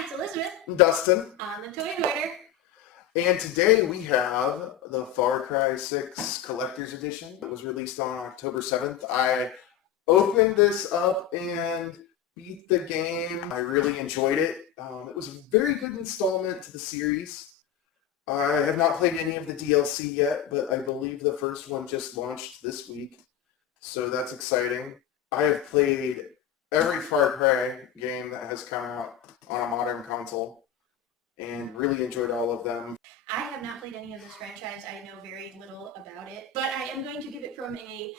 Hi, it's Elizabeth. Dustin. On the Toy Hoarder. And today we have the Far Cry 6 Collector's Edition. It was released on October 7th. I opened this up and beat the game. I really enjoyed it. It was a very good installment to the series. I have not played any of the DLC yet, but I believe the first one just launched this week. So that's exciting. I have played every Far Cry game that has come out on a modern console and really enjoyed all of them. I have not played any of this franchise. I know very little about it, but I am going to give it from a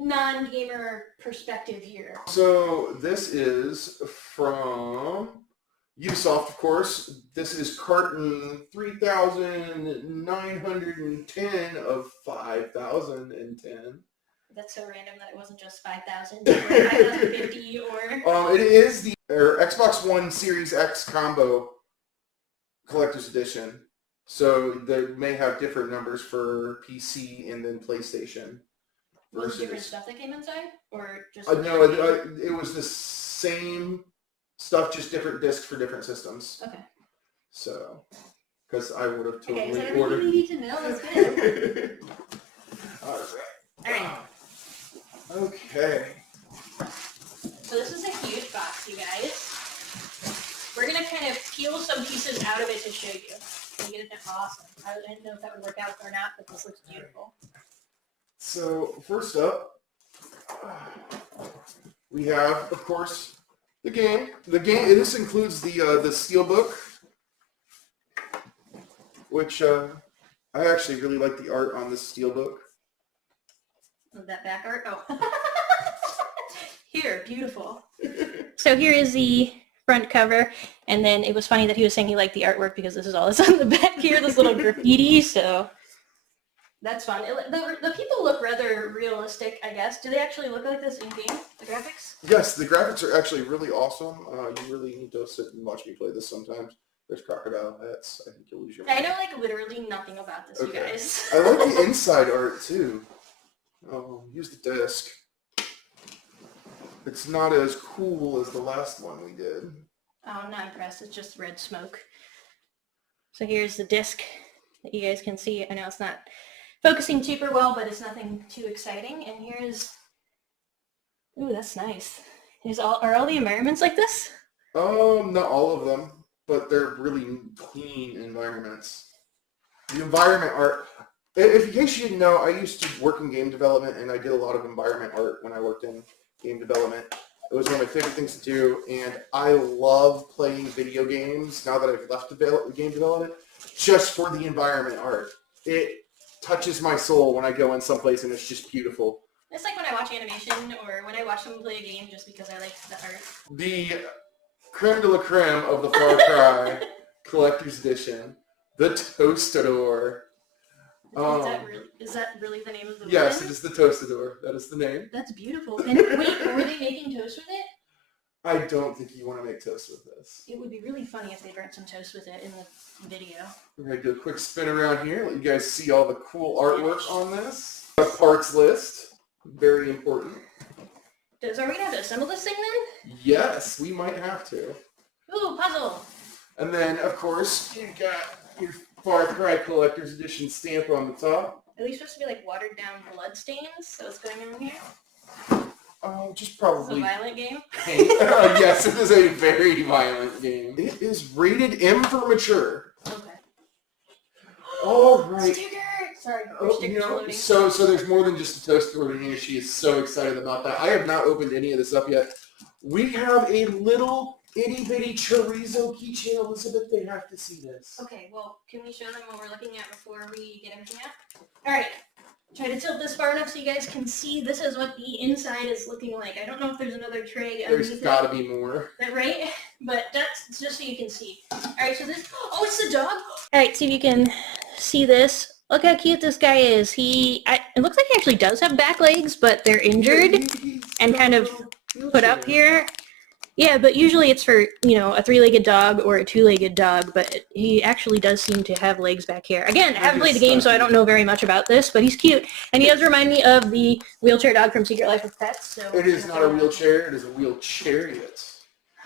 non-gamer perspective here. So this is from Ubisoft, of course. This is carton 3,910 of 5,010. That's so random that it wasn't just 5,000 or 5,050 or... It is the Xbox One Series X combo collector's edition. So they may have different numbers for PC and then PlayStation. Was it different stuff that came inside? Or just... No, it was the same stuff, just different discs for different systems. Okay. So, because I would have totally is that ordered... everything you need to know? That's good. Alright. Okay. So this is a huge box, you guys. We're going to kind of peel some pieces out of it to show you. And get it awesome. I didn't know if that would work out or not, but this looks beautiful. So, first up, we have, of course, the game. This includes the steelbook, which I actually really like the art on this steelbook. That back art? Oh. Here, beautiful. So here is the front cover, and then it was funny that he was saying he liked the artwork because this is all that's on the back here, this little graffiti, so that's fun. The people look rather realistic, I guess. Do they actually look like this in-game, the graphics? Yes, the graphics are actually really awesome. You really need to sit and watch me play this sometimes. There's crocodile heads. I think you'll lose your mind. I know like literally nothing about this, okay. You guys. I like the inside art too. Use the disc. It's not as cool as the last one we did. Oh, I'm not impressed. It's just red smoke. So here's the disc that you guys can see. I know it's not focusing super well, but it's nothing too exciting. And here's... Ooh, that's nice. Are all the environments like this? Not all of them, but they're really clean environments. The environment art... In case you didn't know, I used to work in game development, and I did a lot of environment art when I worked in game development. It was one of my favorite things to do, and I love playing video games now that I've left game development, just for the environment art. It touches my soul when I go in someplace and it's just beautiful. It's like when I watch animation or when I watch someone play a game just because I like the art. The creme de la creme of the Far Cry Collector's Edition, the Toastador. Is that really the name of the Yes, villain? it is the Toastador. That is the name. That's beautiful. And wait, were they making toast with it? I don't think you want to make toast with this. It would be really funny if they burnt some toast with it in the video. We're going to do a quick spin around here, let you guys see all the cool artwork on this. A parts list, very important. Are we going to have to assemble this thing then? Yes, we might have to. Ooh, puzzle! And then, of course, you've got your Far Cry Collector's Edition stamp on the top. Are these supposed to be like watered down blood stains? So what's going on here? Just probably... It's a violent game? Yes, it is a very violent game. It is rated M for mature. Okay. All right. Sticker! Sorry, loading. So there's more than just a toaster in here. She is so excited about that. I have not opened any of this up yet. We have a little itty-bitty chorizo keychain. Elizabeth, they have to see this. Okay, well, can we show them what we're looking at before we get everything out? Alright, try to tilt this far enough so you guys can see. This is what the inside is looking like. I don't know if there's another tray underneath There's gotta be more. Right? But that's just so you can see. Alright, so this... Oh, it's the dog! Alright, see if you can see this. Look how cute this guy is. It looks like he actually does have back legs, but they're injured and kind of put up here. Yeah, but usually it's for, a three-legged dog or a two-legged dog, but he actually does seem to have legs back here. Again, I haven't played the game, so I don't know very much about this, but he's cute. And he does remind me of the wheelchair dog from Secret Life of Pets. So it is not a wheelchair, it is a wheelchariot.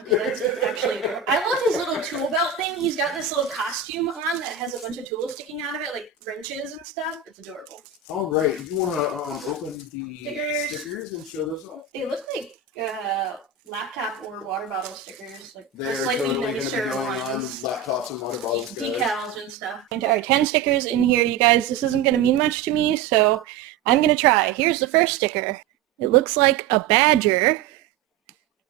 Okay, that's actually... I love his little tool belt thing. He's got this little costume on that has a bunch of tools sticking out of it, like wrenches and stuff. It's adorable. All right, you want to open the stickers and show those off? They look like laptop or water bottle stickers, like they're slightly totally going to be nicer going on ones. laptops and water bottles, guys. Decals and stuff. And there are 10 stickers in here, you guys. This isn't going to mean much to me, so I'm going to try. Here's the first sticker. It looks like a badger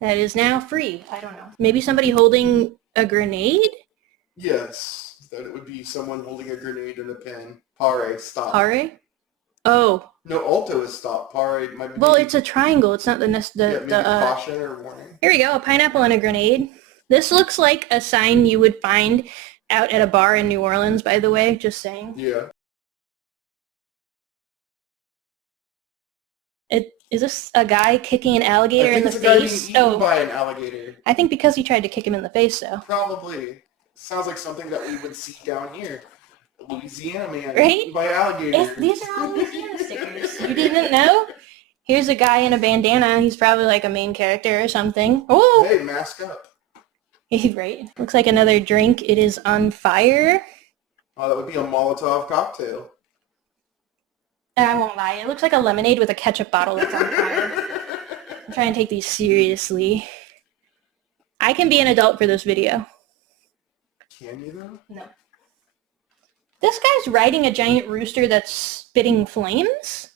that is now free. I don't know. Maybe somebody holding a grenade? Yes, that it would be someone holding a grenade and a pen. Pare, stop. Pare? Oh. No, alto is stop. Pare might be... Well, it's a triangle. It's not the maybe caution or warning. Here we go, a pineapple and a grenade. This looks like a sign you would find out at a bar in New Orleans, by the way, just saying. Yeah. Is this a guy kicking an alligator in the face? I think it's a guy being eaten by an alligator. I think because he tried to kick him in the face, though. Probably. Sounds like something that we would see down here. Louisiana man right? eaten by alligators. These are all Louisiana stickers. You didn't know? Here's a guy in a bandana. He's probably like a main character or something. Oh! Hey, mask up. Right. Looks like another drink. It is on fire. Oh, that would be a Molotov cocktail. I won't lie. It looks like a lemonade with a ketchup bottle that's on fire. I'm trying to take these seriously. I can be an adult for this video. Can you though? No. This guy's riding a giant rooster that's spitting flames?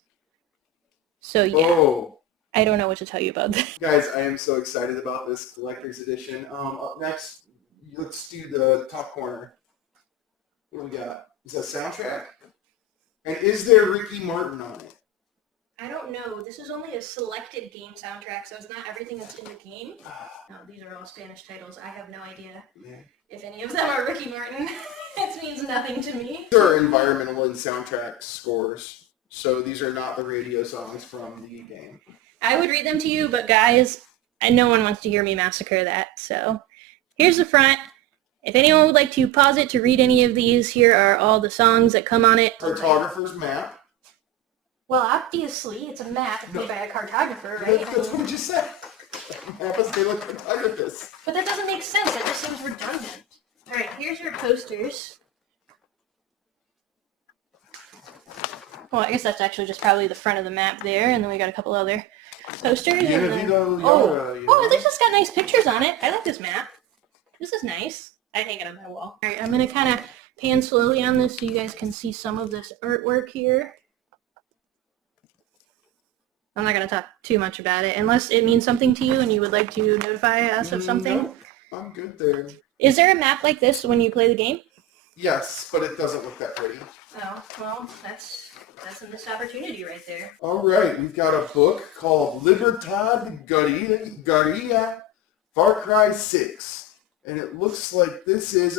So yeah. Oh. I don't know what to tell you about this. Guys, I am so excited about this collector's edition. Up next, let's do the top corner. What do we got? Is that soundtrack? And is there Ricky Martin on it? I don't know. This is only a selected game soundtrack, so it's not everything that's in the game. No, these are all Spanish titles. I have no idea if any of them are Ricky Martin. It means nothing to me. These are environmental and soundtrack scores, so these are not the radio songs from the game. I would read them to you, but guys, no one wants to hear me massacre that, so here's the front. If anyone would like to pause it to read any of these, here are all the songs that come on it. Cartographer's map. Well, obviously, it's a map made by a cartographer, right? That's what I just said. Map is made by cartographers. But that doesn't make sense. That just seems redundant. All right, here's your posters. Well, I guess that's actually just probably the front of the map there, and then we got a couple other posters. Yeah, and then, Yara, at least it's got nice pictures on it. I like this map. This is nice. I'd hang it on my wall. All right, I'm going to kind of pan slowly on this so you guys can see some of this artwork here. I'm not going to talk too much about it unless it means something to you and you would like to notify us of something. No, I'm good there. Is there a map like this when you play the game? Yes, but it doesn't look that pretty. Oh, well, that's a missed opportunity right there. All right, we've got a book called Libertad Guerrilla Far Cry 6. And it looks like this is,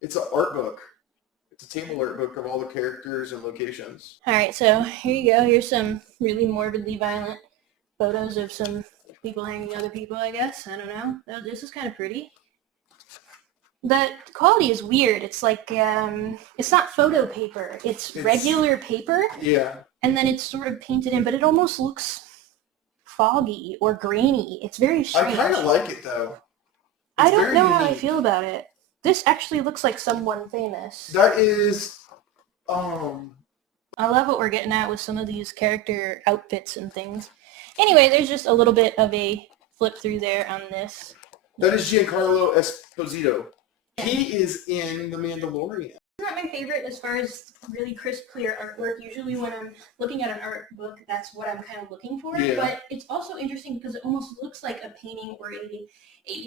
it's an art book. It's a table art book of all the characters and locations. All right, so here you go. Here's some really morbidly violent photos of some people hanging other people, I guess. I don't know. Oh, this is kind of pretty. The quality is weird. It's like, it's not photo paper. It's regular paper. Yeah. And then it's sort of painted in, but it almost looks foggy or grainy. It's very strange. I kind of like it, though. I don't know how I feel about it. This actually looks like someone famous. That is, I love what we're getting at with some of these character outfits and things. Anyway, there's just a little bit of a flip through there on this. That is Giancarlo Esposito. He is in The Mandalorian. It's not my favorite as far as really crisp, clear artwork. Usually when I'm looking at an art book, that's what I'm kind of looking for. Yeah. But it's also interesting because it almost looks like a painting or a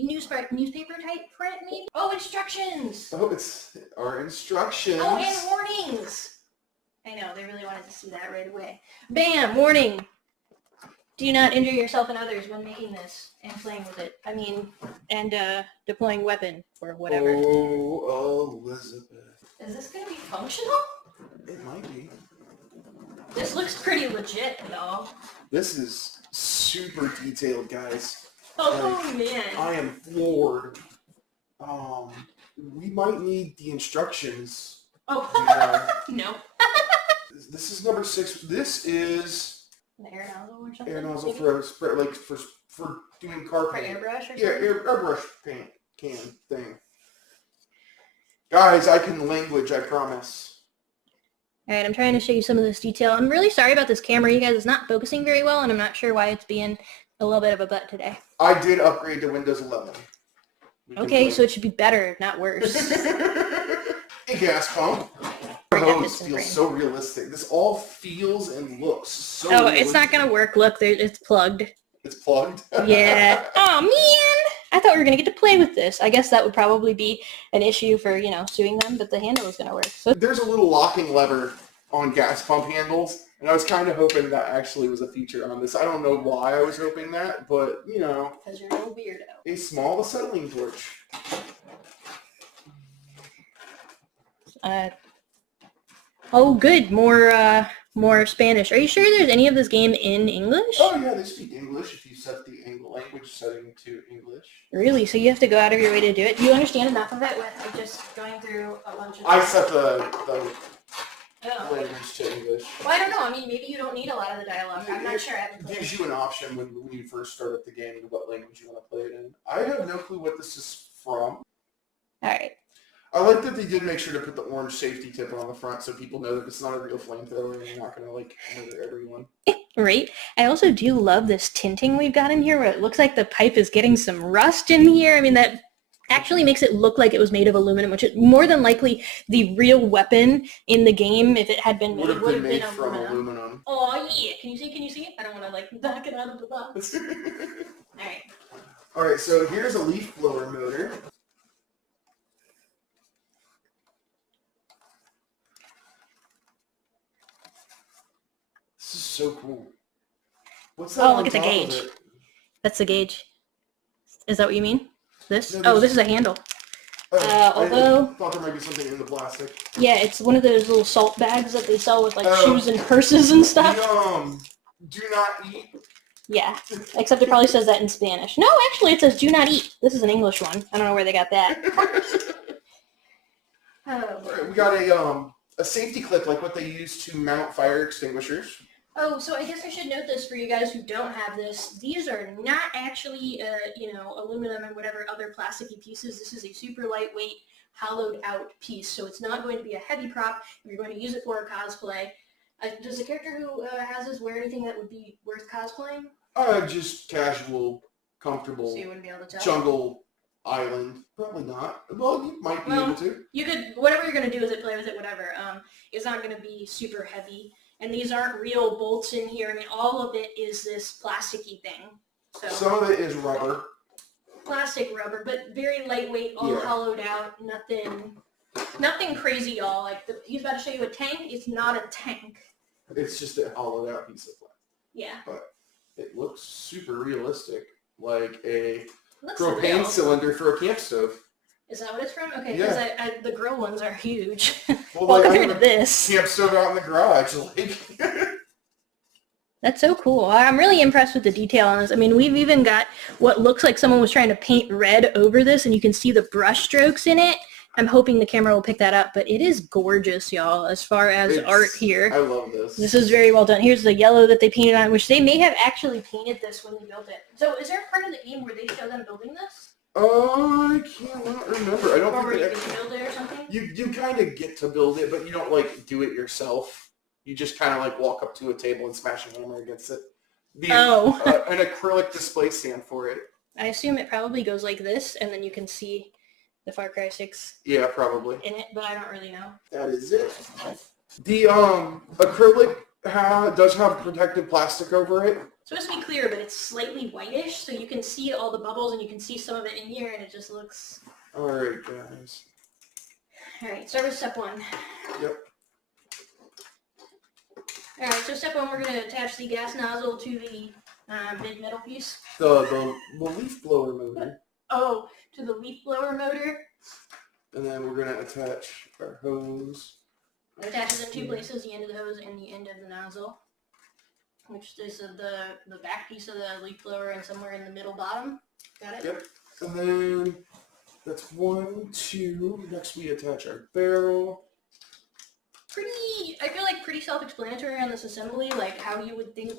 newspaper type print, maybe. Oh, instructions! Oh, it's our instructions. Oh, and warnings! I know, they really wanted to see that right away. Bam! Warning! Do not injure yourself and others when making this and playing with it. I mean, and deploying weapon or whatever. Oh, Elizabeth. Is this going to be functional? It might be. This looks pretty legit, though. This is super detailed, guys. Oh, man. I am floored. We might need the instructions. Oh, no. This is number 6. This is An air nozzle or something? air nozzle maybe? for spray, for doing car For paint. airbrush or something? Yeah, airbrush paint can thing. Guys, I can language, I promise. Alright, I'm trying to show you some of this detail. I'm really sorry about this camera, you guys. It's not focusing very well, and I'm not sure why it's being a little bit of a butt today. I did upgrade to Windows 11. Okay, so it should be better, not worse. A gas pump. The hose feels so realistic. This all feels and looks so realistic. It's not going to work. Look, it's plugged. It's plugged? Yeah. Oh, man! I thought we were going to get to play with this. I guess that would probably be an issue for, suing them, but the handle is going to work. So there's a little locking lever on gas pump handles, and I was kind of hoping that actually was a feature on this. I don't know why I was hoping that, but, because you're no weirdo. A small acetylene torch. Oh, good. More Spanish. Are you sure there's any of this game in English? Oh, yeah, they speak English if you set the language setting to English. Really? So you have to go out of your way to do it? Do you understand enough of it with just going through a bunch of... I set the language to English. Well, I don't know. I mean, maybe you don't need a lot of the dialogue. I'm not sure. It gives you an option when you first start up the game to what language you want to play it in. I have no clue what this is from. Alright. I like that they did make sure to put the orange safety tip on the front so people know that it's not a real flamethrower and you're not going to, murder everyone. Right. I also do love this tinting we've got in here where it looks like the pipe is getting some rust in here. I mean, that actually makes it look like it was made of aluminum, which is more than likely the real weapon in the game, if it had been made, would have been from aluminum. Oh, yeah. Can you see it? I don't want to, knock it out of the box. Alright. Alright, so here's a leaf blower motor. This is so cool. What's that? Oh, look at the gauge. That's the gauge. Is that what you mean? This? No, this is a handle. Although I thought there might be something in the plastic. Yeah, it's one of those little salt bags that they sell with shoes and purses and stuff. Do not eat. Yeah, except it probably says that in Spanish. No, actually, it says do not eat. This is an English one. I don't know where they got that. Alright, we got a safety clip like what they use to mount fire extinguishers. Oh, so I guess I should note this for you guys who don't have this. These are not actually, aluminum and whatever other plasticky pieces. This is a super lightweight, hollowed out piece, so it's not going to be a heavy prop if you're going to use it for a cosplay. Does the character who has this wear anything that would be worth cosplaying? Just casual, comfortable, so you wouldn't be able to tell? Jungle Island. Probably not. Well, you might be able to. You could, whatever you're going to do with it, play with it, whatever. It's not going to be super heavy. And these aren't real bolts in here. I mean, all of it is this plasticky thing. So some of it is rubber. Plastic rubber, but very lightweight, all hollowed out. Nothing crazy, y'all. Like, he's about to show you a tank. It's not a tank. It's just a hollowed out piece of plastic. Yeah. But it looks super realistic. Like a propane cylinder for a camp stove. Is that what it's from? Okay, because the grill ones are huge. Well, compared to this. Camp stove out in the garage. That's so cool. I'm really impressed with the detail on this. I mean, we've even got what looks like someone was trying to paint red over this, and you can see the brush strokes in it. I'm hoping the camera will pick that up, but it is gorgeous, y'all, as far as art here. I love this. This is very well done. Here's the yellow that they painted on, which they may have actually painted this when they built it. So is there a part of the game where they show them building this? I cannot remember. I don't think you can build it or something? You kind of get to build it, but you don't, do it yourself. You just kind of, walk up to a table and smash a hammer against it. An acrylic display stand for it. I assume it probably goes like this, and then you can see the Far Cry 6 yeah, probably in it, but I don't really know. That is it. The acrylic does have protective plastic over it. It's supposed to be clear, but it's slightly whitish, so you can see all the bubbles, and you can see some of it in here, and it just looks... Alright, guys. Alright, start with step 1. Yep. Alright, so step 1, we're going to attach the gas nozzle to the mid-metal piece. The leaf blower motor. Oh, to the leaf blower motor. And then we're going to attach our hose. It attaches in two places, the end of the hose and the end of the nozzle. Which is the back piece of the leaf blower and somewhere in the middle bottom. Got it? Yep. And then that's 1, 2. Next we attach our barrel. I feel like pretty self-explanatory on this assembly, like how you would think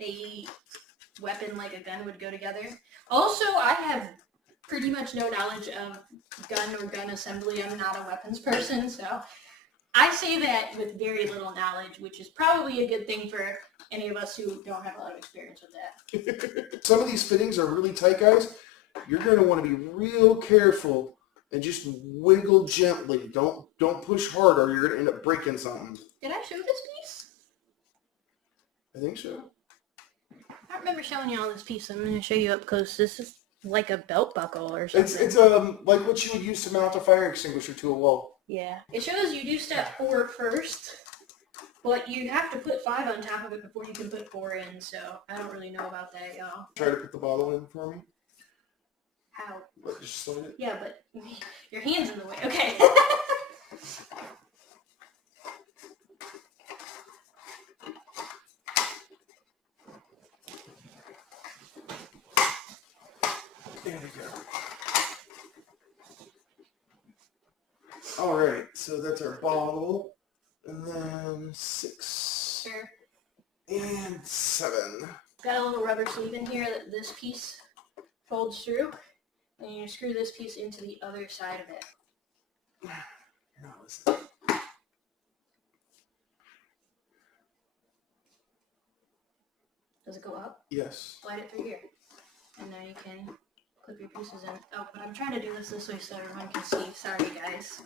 a weapon like a gun would go together. Also, I have pretty much no knowledge of gun or gun assembly. I'm not a weapons person, so I say that with very little knowledge, which is probably a good thing for any of us who don't have a lot of experience with that. Some of these fittings are really tight, guys. You're going to want to be real careful and just wiggle gently. Don't push hard or you're going to end up breaking something. Did I show this piece? I think so. I don't remember showing you all this piece. I'm going to show you up close. This is like a belt buckle or something. It's like what you would use to mount a fire extinguisher to a wall. Yeah. It shows you do step 4 first, but you have to put 5 on top of it before you can put 4 in, so I don't really know about that, y'all. Try to put the bottle in for me. How? What, just slide it? Yeah, but your hand's in the way. Okay. There we go. All right, so that's our bottle, and then 6 Sure. and 7. Got a little rubber sleeve in here that this piece folds through, and you screw this piece into the other side of it. You're not listening. Does it go up? Yes. Slide it through here, and now you can clip your pieces in. Oh, but I'm trying to do this way so everyone can see. Sorry, guys.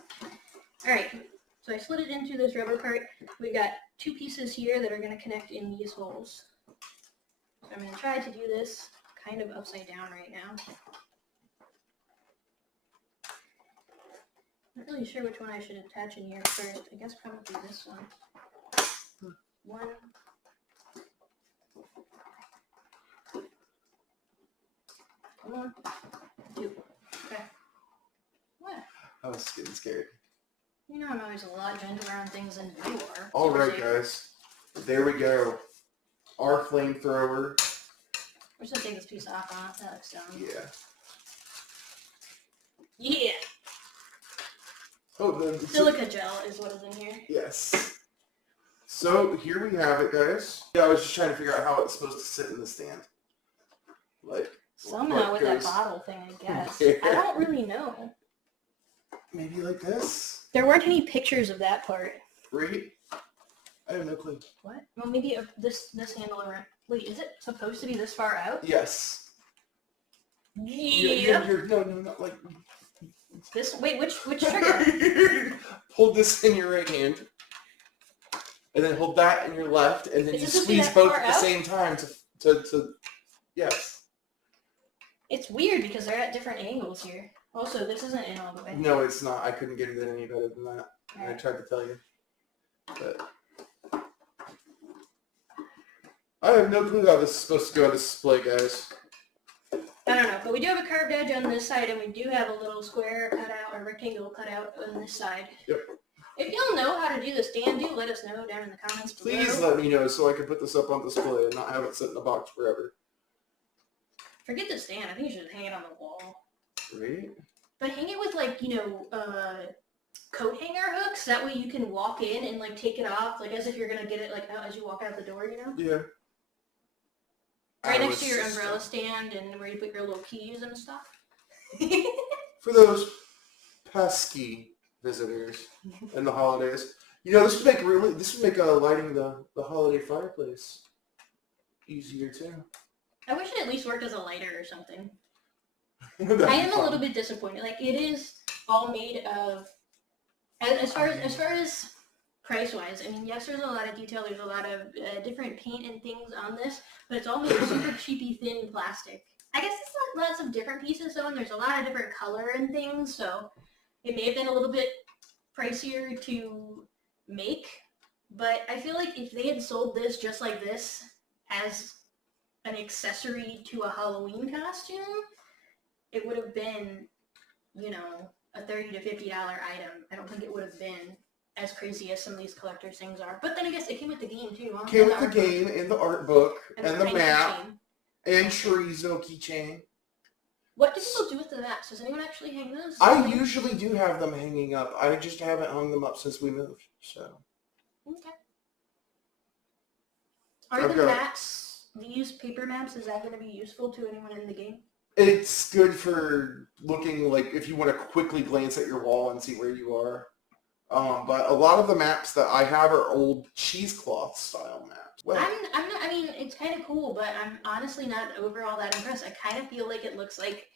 All right, so I slid it into this rubber part. We've got 2 pieces here that are going to connect in these holes. So I'm going to try to do this kind of upside down right now. Not really sure which one I should attach in here first. I guess probably this one. 1. Come on. 2. Okay. What? I was getting scared. You know I'm always a lot gentler on things than you are. All right, guys. There we go. Our flamethrower. We're just gonna take this piece off, huh? That looks dumb. Yeah. Yeah! Oh, then Silica gel is what is in here. yes. So here we have it, guys. Yeah, I was just trying to figure out how it's supposed to sit in the stand. Like Somehow with that bottle thing, I guess. I don't really know. Maybe like this? There weren't any pictures of that part. Right? I have no clue. What? Well, maybe this handle around. Wait, is it supposed to be this far out? Yes. Yeah. No, not like... This? Wait, which trigger? Hold this in your right hand. And then hold that in your left. And then Is you it supposed to be squeeze that both far at the out? same time to... Yes. It's weird because they're at different angles here. Also, this isn't in all the way. No, it's not. I couldn't get it in any better than that. Right. I tried to tell you. But I have no clue how this is supposed to go on display, guys. I don't know, but we do have a curved edge on this side, and we do have a little square cut out, or rectangle cut out on this side. Yep. If y'all know how to do the stand, do let us know down in the comments below. Please let me know so I can put this up on display and not have it sit in a box forever. Forget the stand. I think you should hang it on the wall. Right? But hang it with, like, you know, coat hanger hooks. That way you can walk in and, like, take it off, like, as if you're going to get it, like, out as you walk out the door, you know? Yeah. Right next to your umbrella stand and where you put your little keys and stuff. For those pesky visitors in the holidays. You know, this would make lighting the holiday fireplace easier too. I wish it at least worked as a lighter or something. That'd I be am a fun. little bit disappointed. Like, it is all made of, as far as price-wise, I mean, yes, there's a lot of detail, there's a lot of different paint and things on this, but it's all made of super cheapy thin plastic. I guess it's like lots of different pieces though, and there's a lot of different color and things, so it may have been a little bit pricier to make, but I feel like if they had sold this just like this as an accessory to a Halloween costume, it would have been, you know, a $30 to $50 item. I don't think it would have been as crazy as some of these collector's things are. But then I guess it came with the game too, huh? Came with the game and the art book and the tiny map keychain. and Chorizo keychain. What do people do with the maps? Does anyone actually hang those? I usually do have them hanging up. I just haven't hung them up since we moved. So. Okay. Are the maps, these paper maps, is that going to be useful to anyone in the game? It's good for looking like if you want to quickly glance at your wall and see where you are. But a lot of the maps that I have are old cheesecloth style maps. Well, I'm not, I mean, it's kind of cool, but I'm honestly not overall that impressed. I kind of feel like it looks like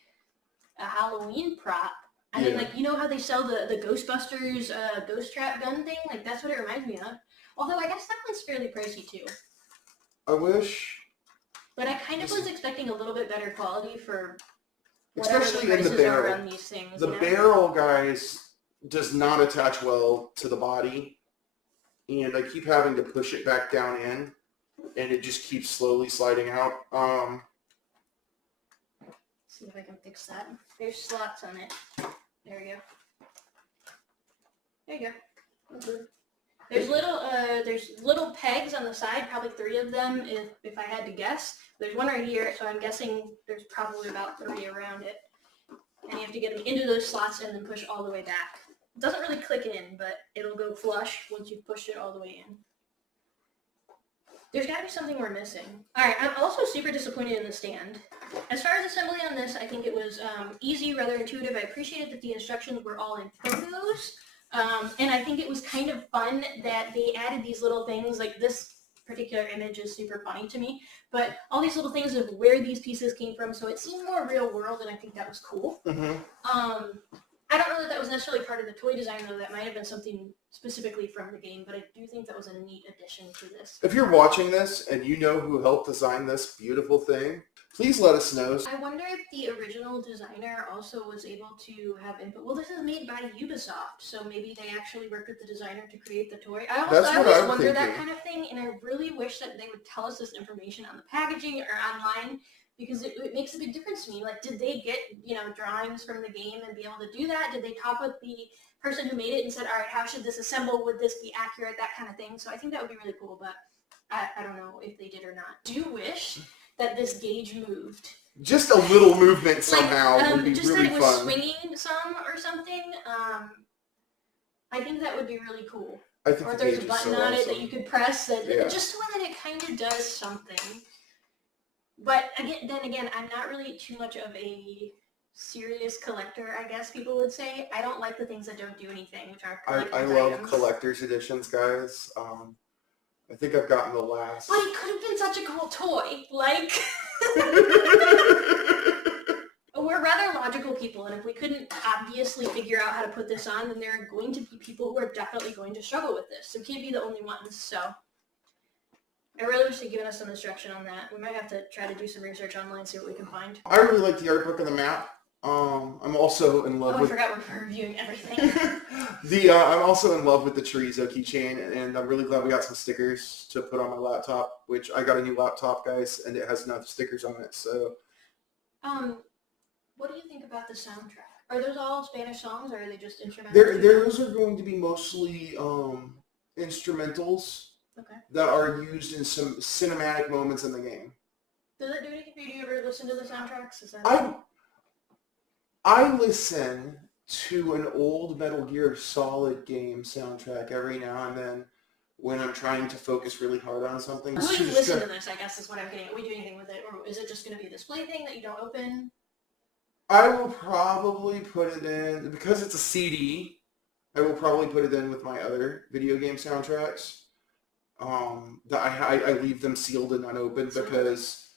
a Halloween prop. I mean, like, you know how they sell the Ghostbusters ghost trap gun thing? Like, that's what it reminds me of. Although, I guess that one's fairly pricey, too. I wish. But I kind of was expecting a little bit better quality for especially in the barrel. Around these things, the barrel, guys, does not attach well to the body. And I keep having to push it back down in. And it just keeps slowly sliding out. See if I can fix that. There's slots on it. There you go. There you go. Okay. There's little pegs on the side, probably 3 of them if I had to guess. There's one right here, so I'm guessing there's probably about 3 around it. And you have to get them into those slots and then push all the way back. It doesn't really click in, but it'll go flush once you've pushed it all the way in. There's got to be something we're missing. Alright, I'm also super disappointed in the stand. As far as assembly on this, I think it was easy, rather intuitive. I appreciated that the instructions were all in photos. And I think it was kind of fun that they added these little things, like this particular image is super funny to me, but all these little things of where these pieces came from, so it seemed more real world, and I think that was cool. I don't know that that was necessarily part of the toy design, though. That might have been something specifically from the game, but I do think that was a neat addition to this. If you're watching this and you know who helped design this beautiful thing, please let us know. I wonder if the original designer also was able to have input. Well, this is made by Ubisoft, so maybe they actually worked with the designer to create the toy. I always wonder that kind of thing, and I really wish that they would tell us this information on the packaging or online, because it makes a big difference to me. Like, did they get, drawings from the game and be able to do that? Did they talk with the person who made it and said, all right, how should this assemble? Would this be accurate? That kind of thing. So I think that would be really cool, but I don't know if they did or not. Do wish that this gauge moved. Just a little movement somehow would be just really that it was fun. swinging some or something. I think that would be really cool. I think or if there's a button on it that you could press, just so that it kind of does something. But again, I'm not really too much of a serious collector, I guess people would say. I don't like the things that don't do anything, which are collector's I love items. collector's editions, guys. I think I've gotten the last. But it could have been such a cool toy. Like, we're rather logical people, and if we couldn't obviously figure out how to put this on, then there are going to be people who are definitely going to struggle with this. So we can't be the only ones, so I really wish they'd given us some instruction on that. We might have to try to do some research online, see what we can find. I really like the art book and the map. I'm also in love with... I forgot we're reviewing everything. I'm also in love with the Chorizo keychain, and I'm really glad we got some stickers to put on my laptop, which I got a new laptop, guys, and it has enough stickers on it, so... What do you think about the soundtrack? Are those all Spanish songs, or are they just instrumentals? Those are going to be mostly instrumentals that are used in some cinematic moments in the game. Does that do anything for you? Do you ever listen to the soundtracks? I listen to an old Metal Gear Solid game soundtrack every now and then when I'm trying to focus really hard on something. Will you listen to this, I guess, is what I'm getting at. Will we do anything with it, or is it just going to be a display thing that you don't open? I will probably put it in, because it's a CD, I will probably put it in with my other video game soundtracks. That I leave them sealed and unopened because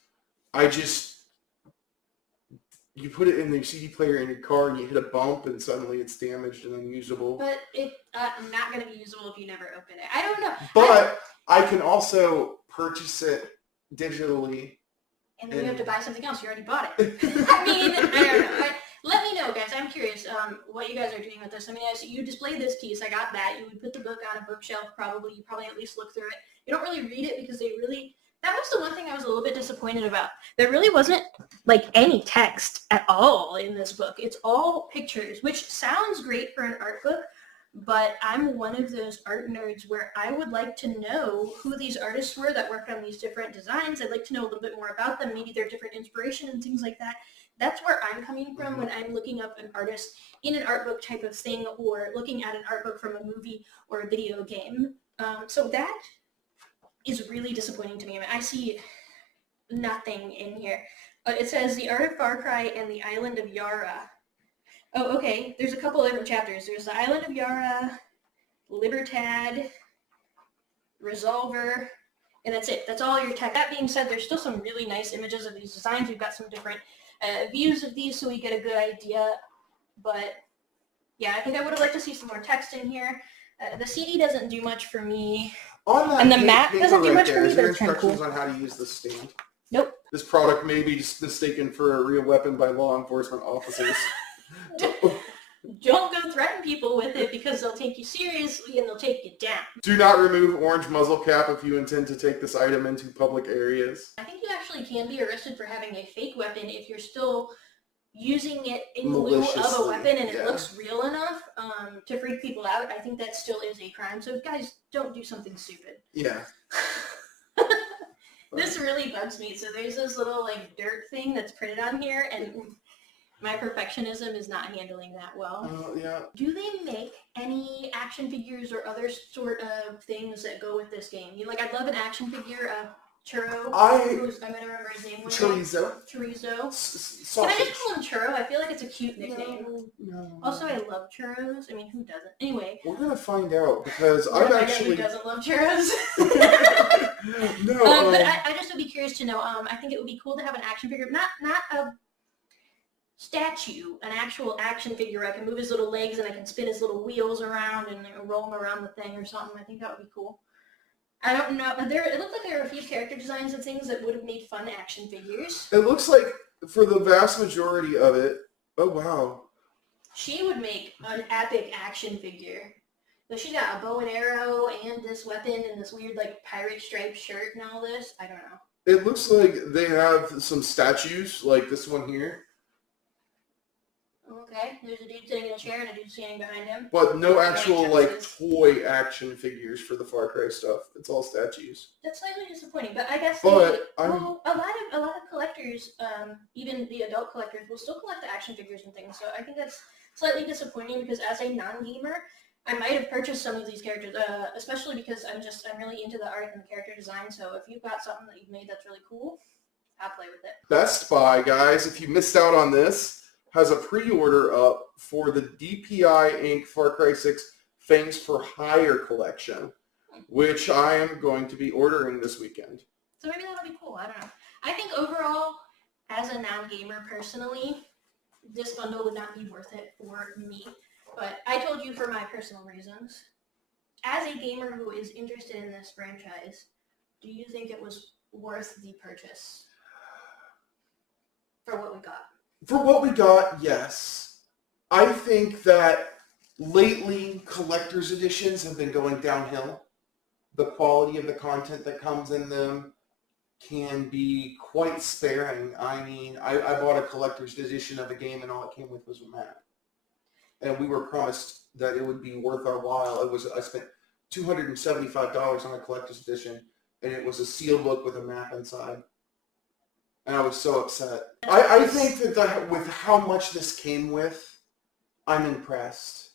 you put it in the CD player in your car and you hit a bump and suddenly it's damaged and unusable. But it's not going to be usable if you never open it. I don't know. But I can also purchase it digitally. And then you have to buy something else. You already bought it. I mean, I don't know. Let me know, guys. I'm curious what you guys are doing with this. I mean, as you display this piece, I got that. You would put the book on a bookshelf probably. You probably at least look through it. You don't really read it because that was the one thing I was a little bit disappointed about. There really wasn't like any text at all in this book. It's all pictures, which sounds great for an art book, but I'm one of those art nerds where I would like to know who these artists were that worked on these different designs. I'd like to know a little bit more about them, maybe their different inspiration and things like that. That's where I'm coming from when I'm looking up an artist in an art book type of thing, or looking at an art book from a movie or a video game. So that is really disappointing to me. I mean, I see nothing in here. It says The Art of Far Cry and the Island of Yara. Oh, okay. There's a couple of different chapters. There's the Island of Yara, Libertad, Resolver, and that's it. That's all your text. That being said, there's still some really nice images of these designs. We've got some different views of these so we get a good idea. But yeah, I think I would have liked to see some more text in here. The CD doesn't do much for me. On that And the map doesn't do much for me, is but there it's kind of cool. instructions on how to use the stand? Nope. This product may be just mistaken for a real weapon by law enforcement officers. Don't go threaten people with it because they'll take you seriously and they'll take you down. Do not remove orange muzzle cap if you intend to take this item into public areas. I think you actually can be arrested for having a fake weapon if you're still using it in lieu of a weapon and it looks real enough to freak people out. I think that still is a crime. So guys, don't do something stupid. Yeah. This really bugs me. So there's this little like dirt thing that's printed on here and my perfectionism is not handling that well. Yeah. Do they make any action figures or other sort of things that go with this game? Like I'd love an action figure of Churro. I'm gonna remember his name. Chorizo. Chorizo. Sausage. Can I just call him Churro? I feel like it's a cute nickname. No. Also, I love churros. I mean, who doesn't? Anyway. We're gonna find out because I I've actually. Who doesn't love churros? No. But I just would be curious to know. I think it would be cool to have an action figure, not a statue, an actual action figure. I can move his little legs and I can spin his little wheels around and roll him around the thing or something. I think that would be cool. I don't know. It looked like there were a few character designs of things that would have made fun action figures. It looks like for the vast majority of it. Oh wow. She would make an epic action figure. So she's got a bow and arrow and this weapon and this weird like pirate striped shirt and all this. I don't know. It looks like they have some statues like this one here. Okay, there's a dude sitting in a chair and a dude standing behind him. But no actual like toy action figures for the Far Cry stuff. It's all statues. That's slightly disappointing, but I guess a lot of collectors, even the adult collectors, will still collect the action figures and things. So I think that's slightly disappointing because as a non-gamer, I might have purchased some of these characters, especially because I'm really into the art and the character design. So if you've got something that you've made that's really cool, I'll play with it. Best Buy, guys, if you missed out on this, has a pre-order up for the DPI Inc. Far Cry 6 Things for Hire collection, which I am going to be ordering this weekend. So maybe that'll be cool. I don't know. I think overall, as a non-gamer personally, this bundle would not be worth it for me. But I told you for my personal reasons. As a gamer who is interested in this franchise, do you think it was worth the purchase for what we got? For what we got, yes. I think that lately collector's editions have been going downhill. The quality of the content that comes in them can be quite sparing. I mean, I bought a collector's edition of a game and all it came with was a map. And we were promised that it would be worth our while. I spent $275 on a collector's edition and it was a steelbook with a map inside. And I was so upset. I think that with how much this came with, I'm impressed.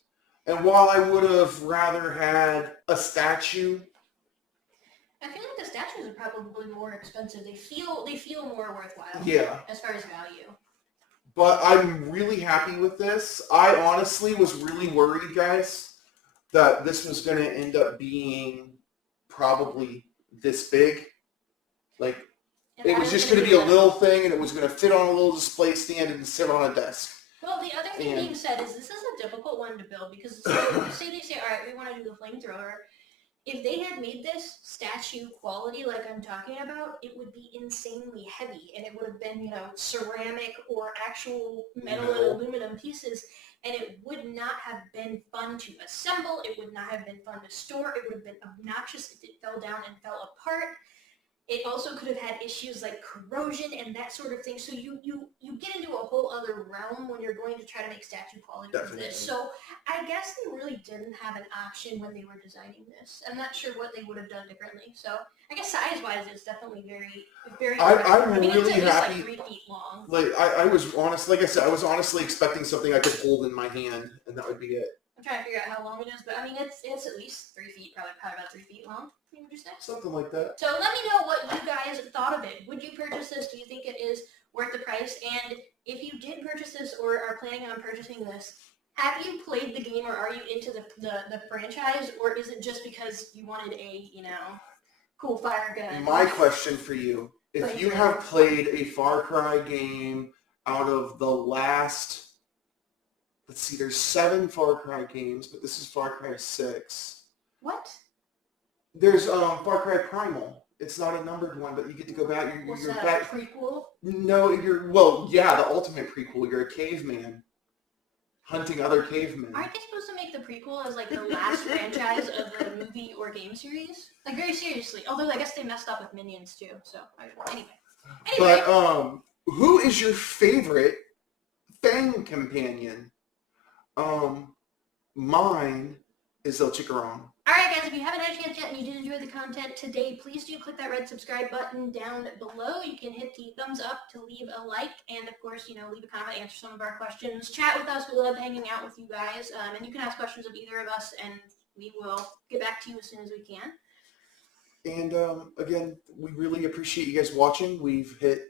And while I would have rather had a statue, I feel like the statues are probably more expensive. They feel more worthwhile. Yeah. As far as value. But I'm really happy with this. I honestly was really worried, guys, that this was going to end up being probably this big. Like, it was just going to be a little thing, and it was going to fit on a little display stand and sit on a desk. Well, the other thing being said is this is a difficult one to build because say they say, all right, we want to do the flamethrower. If they had made this statue quality like I'm talking about, it would be insanely heavy, and it would have been, ceramic or actual metal and aluminum pieces, and it would not have been fun to assemble. It would not have been fun to store. It would have been obnoxious if it fell down and fell apart. It also could have had issues like corrosion and that sort of thing. So you get into a whole other realm when you're going to try to make statue quality of this. So I guess they really didn't have an option when they were designing this. I'm not sure what they would have done differently. So I guess size-wise, it's definitely very, very. I'm really it's at least happy. Like 3 feet long. Like I was honest, like I said, I was honestly expecting something I could hold in my hand, and that would be it. I'm trying to figure out how long it is, but I mean it's at least 3 feet, probably about 3 feet long. Would you say? Something like that. So let me know what you guys thought of it. Would you purchase this? Do you think it is worth the price. And if you did purchase this or are planning on purchasing this, have you played the game or are you into the franchise, or is it just because you wanted a, cool fire gun? My question for you, if you have played a Far Cry game out of the last, let's see, there's 7 Far Cry games, but this is Far Cry 6. What? There's Far Cry Primal. It's not a numbered one, but you get to go back. Was you're that back. a prequel? No, the ultimate prequel. You're a caveman hunting other cavemen. Aren't they supposed to make the prequel as like the last franchise of the movie or game series? Like very seriously. Although I guess they messed up with Minions too. So anyway. But who is your favorite Fang companion? Mine is El Chicarron. Alright guys, if you haven't had a chance yet and you did enjoy the content today, please do click that red subscribe button down below. You can hit the thumbs up to leave a like, and of course, leave a comment, answer some of our questions, chat with us. We love hanging out with you guys, and you can ask questions of either of us, and we will get back to you as soon as we can. And again, we really appreciate you guys watching. We've hit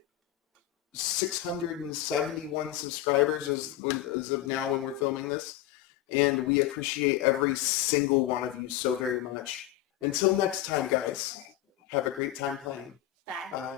671 subscribers as of now when we're filming this. And we appreciate every single one of you so very much. Until next time, guys, have a great time playing. Bye. Bye.